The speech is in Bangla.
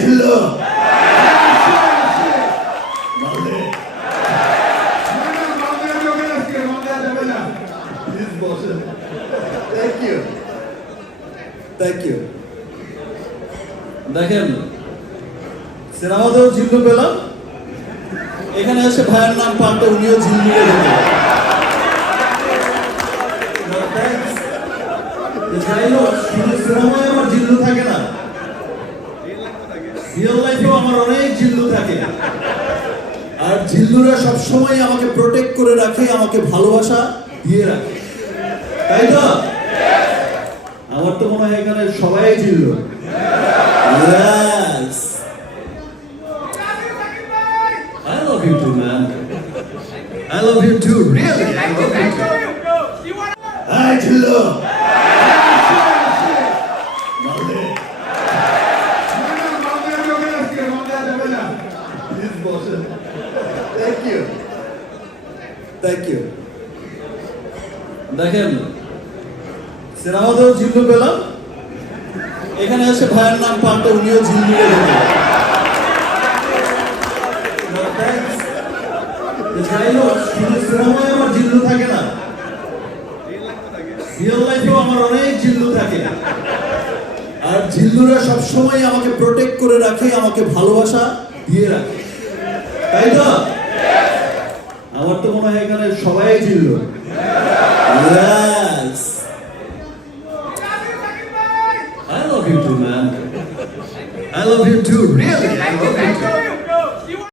ছিল থ্যাংক ইউ। দেখেন সিনেমাতেও জিল্লু পেলাম, এখানে এসে ভাইয়ের নাম পাল্টে উনিও জিল্লু সিনেমায় আমার জিল্লু থাকে না, রিয়েল লাইফেও আমার অনেক জিল্লু থাকে। আর জিল্লুরা সবসময় আমাকে প্রোটেক্ট করে রাখে, আমাকে ভালোবাসা দিয়ে রাখে, তাই তো? আমার তো মনে হয় এখানে সবাই জিল্লু। Yes. I love you too, man. I love you too, really. I love you too. Hi, Jillu. Thank you. Thank you. দেখেন সিনেমাতেও জিল্লু পেলাম, এখানে এসে ভাইয়ের নাম পাল্টে উনিও জিল্লু সিনেমায় আমার জিল্লু থাকে না, রিয়েল লাইফেও আমার অনেক জিল্লু থাকে। আর জিল্লুরা সবসময় আমাকে প্রোটেক্ট করে রাখে, আমাকে ভালোবাসা দিয়ে রাখে, তাই তো? আমার তো মনে হয় এখানে সবাই জিল্লু। Yes. I love you too, man. I love you too, really. I love you too.